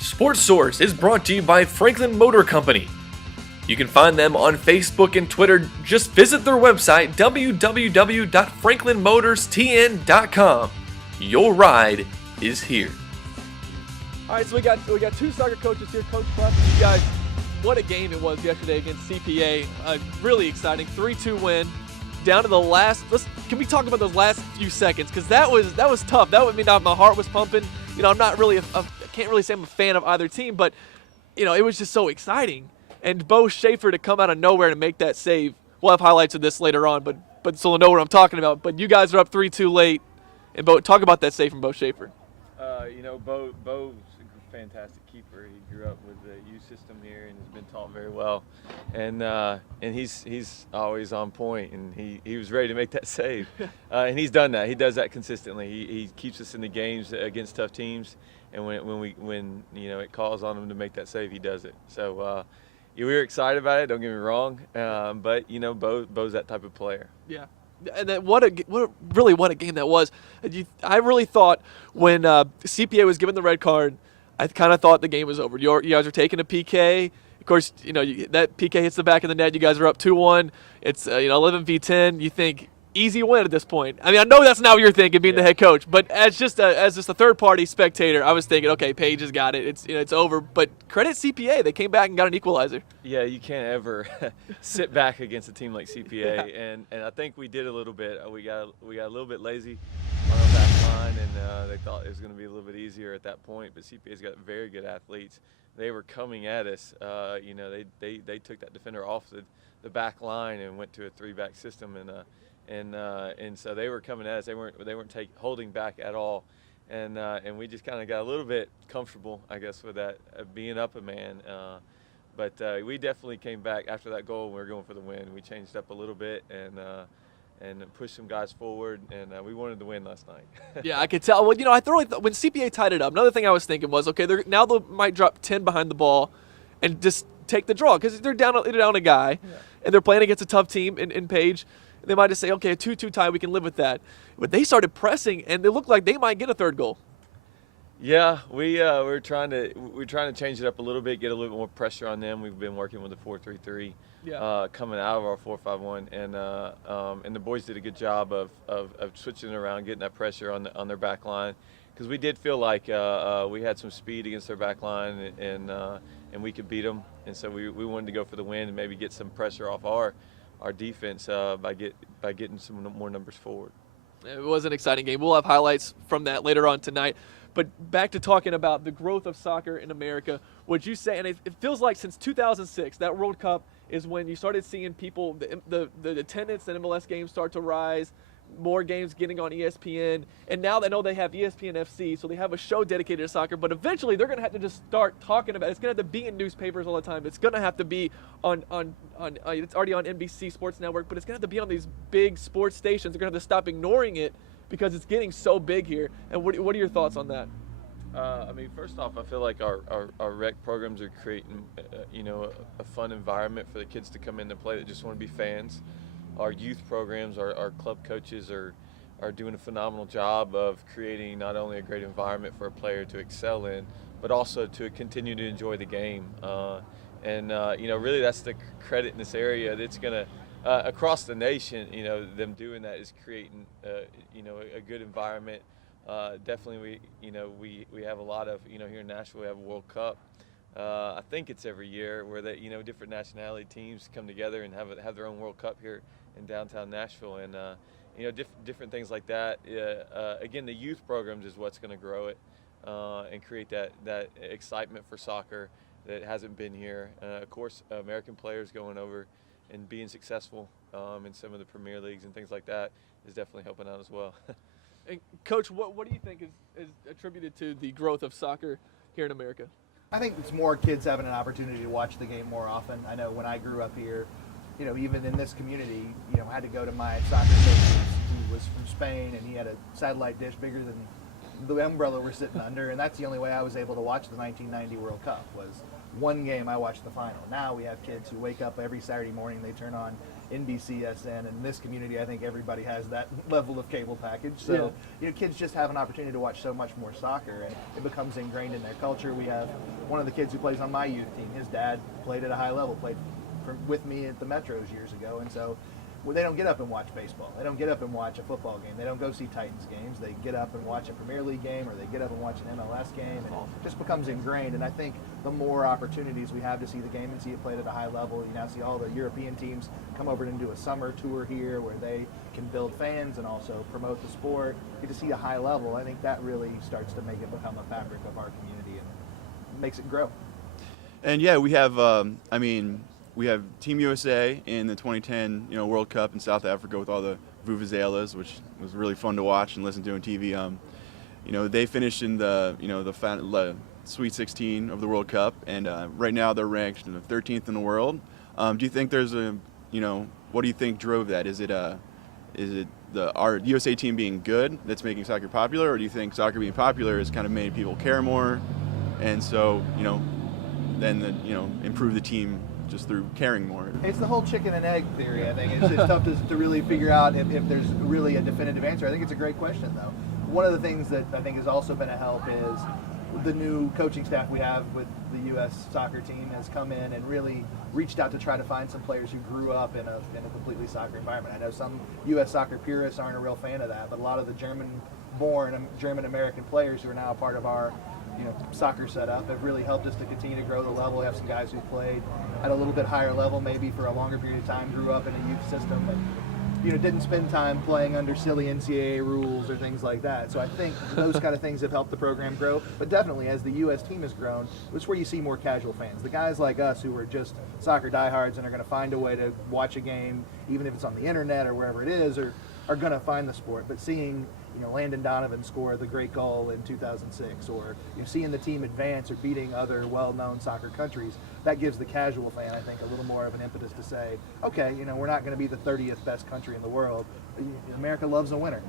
Sports Source is brought to you by Franklin Motor Company. You can find them on Facebook and Twitter. Just visit their website, www.franklinmotorstn.com. Your ride is here. All right, so we got two soccer coaches here. Coach Clapp, you guys, what a game it was yesterday against CPA. Really exciting, 3-2 win. Down to the last. Can we talk about those last few seconds? Because that was tough. That would mean my heart was pumping. You know, I'm not really I can't really say I'm a fan of either team, but you know, it was just so exciting. And Bo Schaefer to come out of nowhere to make that save. We'll have highlights of this later on, but so you'll know what I'm talking about. But you guys are up 3-2 late, and Bo, talk about that save from Bo Schaefer. You know, Bo's a fantastic keeper. He grew up with the youth system here and has been taught very well. And he's always on point, and he was ready to make that save. And he's done that. He does that consistently. He keeps us in the games against tough teams, and when you know it calls on him to make that save, he does it. So we were excited about it. Don't get me wrong, but you know, Bo's that type of player. Yeah. And then what a game that was. I really thought when CPA was given the red card, I kind of thought the game was over. You guys are taking a PK. Of course, you know that PK hits the back of the net. You guys are up 2-1. It's 11v10. You think easy win at this point. I mean, I know that's not what you're thinking, being the head coach. But as just a third party spectator, I was thinking, okay, Paige has got it. It's over. But credit CPA, they came back and got an equalizer. Yeah, you can't ever sit back against a team like CPA, and I think we did a little bit. We got a little bit lazy on our back line, and they thought it was going to be a little bit easier at that point. But CPA's got very good athletes. They were coming at us. You know, they took that defender off the back line and went to a 3-back system, and so they were coming at us. They weren't holding back at all, and we just kind of got a little bit comfortable, I guess, with that being up a man. But we definitely came back after that goal. We were going for the win. We changed up a little bit and pushed some guys forward, and we wanted to win last night. Yeah, I could tell. Well, you know, I thoroughly thought when CPA tied it up, another thing I was thinking was, okay, they might drop 10 behind the ball and just take the draw because they're down a guy, and they're playing against a tough team in Page. They might just say, okay, a 2-2 tie, we can live with that. But they started pressing, and they looked like they might get a third goal. Yeah, we're trying to change it up a little bit, get a little bit more pressure on them. We've been working with the 4-3-3 coming out of our 4-5-1, and the boys did a good job of switching it around, getting that pressure on their back line, because we did feel like we had some speed against their back line, and we could beat them, and so we wanted to go for the win and maybe get some pressure off our defense by getting some more numbers forward. It was an exciting game. We'll have highlights from that later on tonight. But back to talking about the growth of soccer in America, would you say, and it feels like since 2006, that World Cup is when you started seeing people, the attendance in MLS games start to rise, more games getting on ESPN, and now they know they have ESPN FC, so they have a show dedicated to soccer, but eventually they're going to have to just start talking about it. It's going to have to be in newspapers all the time. It's going to have to be on it's already on NBC Sports Network, but it's going to have to be on these big sports stations. They're going to have to stop ignoring it because it's getting so big here. And what are your thoughts on that? I mean, first off, I feel like our rec programs are creating, a fun environment for the kids to come in and play that just want to be fans. Our youth programs, our club coaches are doing a phenomenal job of creating not only a great environment for a player to excel in, but also to continue to enjoy the game. Really that's the credit in this area. It's going to, across the nation, them doing that is creating, a good environment. Definitely, we have a lot of, here in Nashville, we have a World Cup. I think it's every year where different nationality teams come together and have their own World Cup here in downtown Nashville, and different things like that. Again, the youth programs is what's going to grow it and create that excitement for soccer that hasn't been here. Of course, American players going over and being successful in some of the Premier Leagues and things like that is definitely helping out as well. And Coach, what do you think is attributed to the growth of soccer here in America? I think it's more kids having an opportunity to watch the game more often. I know when I grew up here, even in this community, I had to go to my soccer coach who was from Spain, and he had a satellite dish bigger than the umbrella we're sitting under, and that's the only way I was able to watch the 1990 World Cup was one game. I watched the final. Now we have kids who wake up every Saturday morning, they turn on NBCSN. In this community, I think everybody has that level of cable package. So, kids just have an opportunity to watch so much more soccer, and it becomes ingrained in their culture. We have one of the kids who plays on my youth team. His dad played at a high level, played with me at the Metros years ago, and so they don't get up and watch baseball. They don't get up and watch a football game. They don't go see Titans games. They get up and watch a Premier League game, or they get up and watch an MLS game, and it just becomes ingrained. And I think the more opportunities we have to see the game and see it played at a high level, you now see all the European teams come over and do a summer tour here where they can build fans and also promote the sport. Get to see a high level. I think that really starts to make it become a fabric of our community and makes it grow. And we have, we have Team USA in the 2010, World Cup in South Africa with all the vuvuzelas, which was really fun to watch and listen to on TV. They finished in the Sweet 16 of the World Cup, and right now they're ranked 13th in the world. Do you think there's what do you think drove that? Is it our USA team being good that's making soccer popular, or do you think soccer being popular has kind of made people care more, and so then improve the team just through caring more? It's the whole chicken and egg theory, I think. It's tough to really figure out if there's really a definitive answer. I think it's a great question, though. One of the things that I think has also been a help is the new coaching staff we have with the U.S. soccer team has come in and really reached out to try to find some players who grew up in a completely soccer environment. I know some U.S. soccer purists aren't a real fan of that, but a lot of the German-born, German-American players who are now a part of our soccer setup have really helped us to continue to grow the level. We have some guys who played at a little bit higher level, maybe for a longer period of time, grew up in a youth system, but didn't spend time playing under silly NCAA rules or things like that. So I think those kind of things have helped the program grow. But definitely, as the U.S. team has grown, it's where you see more casual fans. The guys like us who are just soccer diehards and are going to find a way to watch a game, even if it's on the internet or wherever it is, are going to find the sport. But seeing Landon Donovan score the great goal in 2006, or seeing the team advance or beating other well-known soccer countries, that gives the casual fan, I think, a little more of an impetus to say, okay, we're not going to be the 30th best country in the world. America loves a winner.